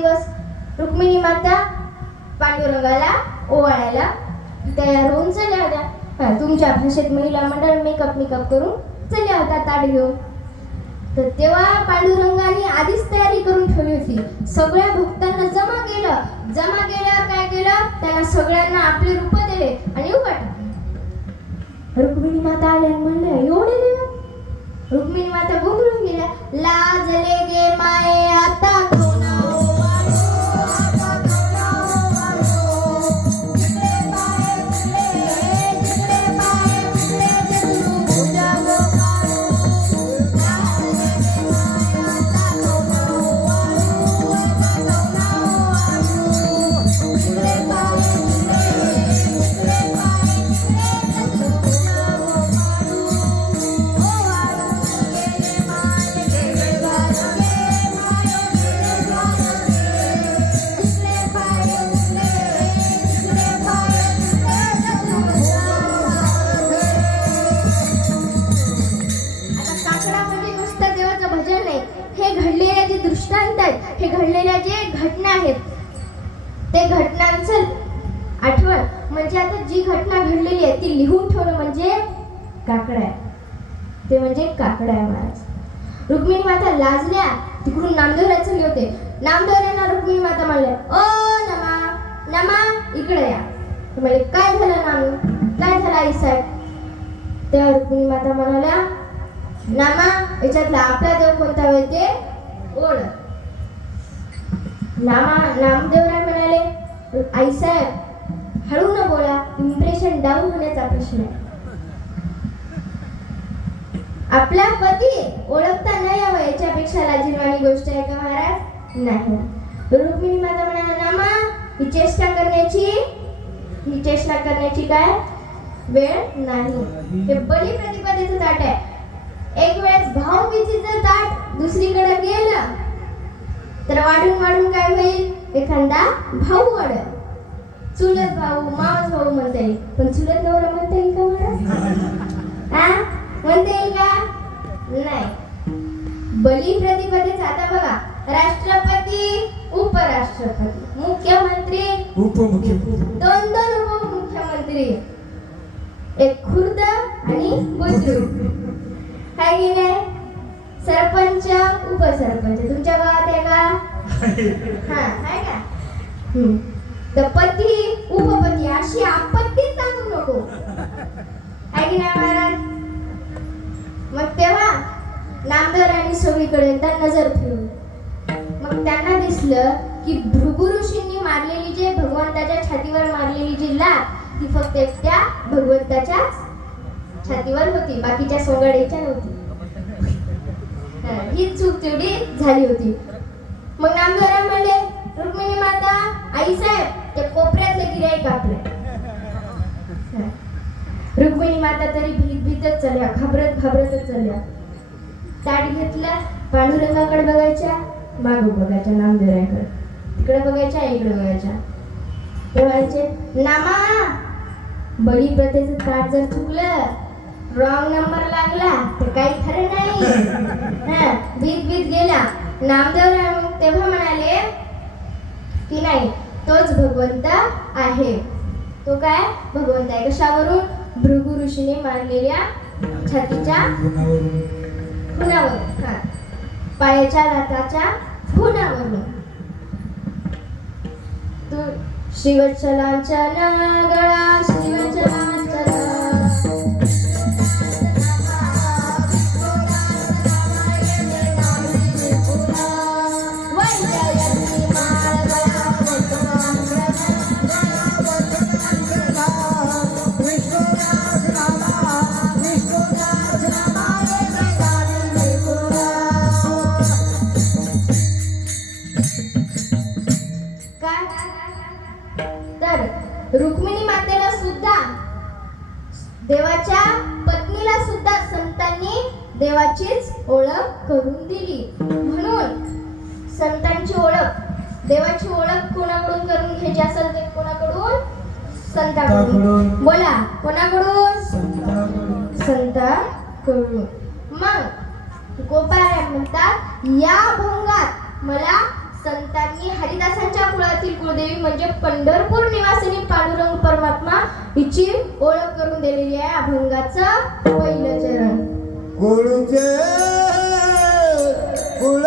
दिवस रुक्मिणी माता पांडुरंगाला ओवाळायला तयार होऊन चालल्या होत्या. तुमच्या भाषेत महिला मंडळ मेकअप करून चालल्या होत्या ताट घेऊन. तर तेव्हा पांडुरंगाने आधीच तयारी करून ठेवली होती. सगळ्या भक्तांना जमा केलं. जमा केल्यावर काय केलं, त्यांना सगळ्यांना आपले रूप दिले आणि उभा टाकले. रुक्मिणी माता आल्या म्हणले, एवढे दिवस. रुक्मिणी माता गोंधळून गेल्या. लाजले गे माये आता हे घडलेल्या जे घटना आहेत ते घटनांचं आठवण म्हणजे आता जी घटना घडलेली आहे ती लिहून ठेवणं म्हणजे काकडा आहे. ते म्हणजे काकडा आहे महाराज. रुक्मिणी माता लाजल्या. तिकडून नामदेवराय चढले होते. नामदेवरायांना रुक्मिणी माता म्हणले, ओ नमा नमा इकडे या. म्हणजे काय झालं नाम, काय झालं आई साहेब. तेव्हा रुक्मिणी माता म्हणाल्या, नामा याच्यातला आपला देव कोणता वेळ ते ओळख. नामदेवराय म्हणाले, आईसाहेब हळू न बोला, इम्प्रेशन डाऊन होण्याचा प्रश्न आहे. आपला पती ओळखता न यावं याच्यापेक्षा लाजिरवाणी गोष्ट आहे का महाराज? नाही. रुक्मिणी माता म्हणाले, नामा ही चेष्टा करण्याची काय वेळ नाही. हे बली प्रतिपदेचं ताट आहे. एक वेळेस भाऊबीजेचं ताट दुसरीकडे गेलं तर वाढून काय होईल, एखादा भाऊ वाढेल. चुलत भाऊ मावस भाऊ म्हणता येईल, पण चुलत नवरा म्हणता येईल का महाराज? म्हणता येईल का? नाही. बली प्रतिपदेचं आता बघा, राष्ट्रपती उपराष्ट्रपती मुख्यमंत्री उपमुख्यमंत्री दोन उपमुख्यमंत्री, एक खुर्द आणि बुद्रुक. काय गेले, सरपंच उपसरपंच तुमच्या गावात आहे का? हा आहे का? तर पती उपपती अशी आपत्ती सांगू नको, आहे की नाही महाराज? मग तेव्हा नामदेवरायांनी सगळीकडे एकदा नजर फिरवली. मग त्यांना दिसलं की भृगु ऋषींनी मारलेली जे भगवंताच्या छातीवर मारलेली जी लाथ ती फक्त त्या भगवंताच्या छातीवर होती, बाकीच्या सोंगाड्याच्या नव्हती. ही चूक तेवढी झाली होती. मग नामदेवराय म्हणले, रुक्मिणी माता आई साहेब ते कोपऱ्यातले गिऱ्हाईक आपले. रुक्मिणी माता तरी भीतच चालल्या, घाबरतच चालल्या. ताट घेतलं, पांडुरंगाकडे बघायच्या, मागं बघायच्या नामदेवरायाकडे, तिकडे बघायच्या, इकडे बघायच्या. तेव्हाचे नामा बळी प्रथेचं ताट जर चुकलं, रॉंग नंबर लागला तर काही खरं नाही. बीत गेला. नामदेवराय तेव्हा म्हणाले की नाही, तोच भगवंत आहे. तो काय भगवंत आहे? कशावरून? भृगु ऋषीने मारलेल्या छातीच्या खुणावरून, पायाच्या लाथाच्या खुणावरून. तू श्रीवत्सलांचन गळा श्रीवत्सलांचन रुक्मिणी मातेला सुद्धा, देवाच्या पत्नीला सुद्धा संतांनी देवाचीच ओळख करून दिली. म्हणून संतांची ओळख, देवाची ओळख कोणाकडून करून घ्यायची असेल ते कोणाकडून? संतांकडून. बोला, कोणाकडून? संतांकडून. मग गोपाळ म्हणतात, या भंगात मला संतांनी हरिदासांच्या कुळातील कुळदेवी म्हणजे पंढरपूर निवासिनी पांडुरंग परमात्मा हिची ओळख करून दिलेली आहे. अभंगाचं पहिलं चरण. कुळचे कुळ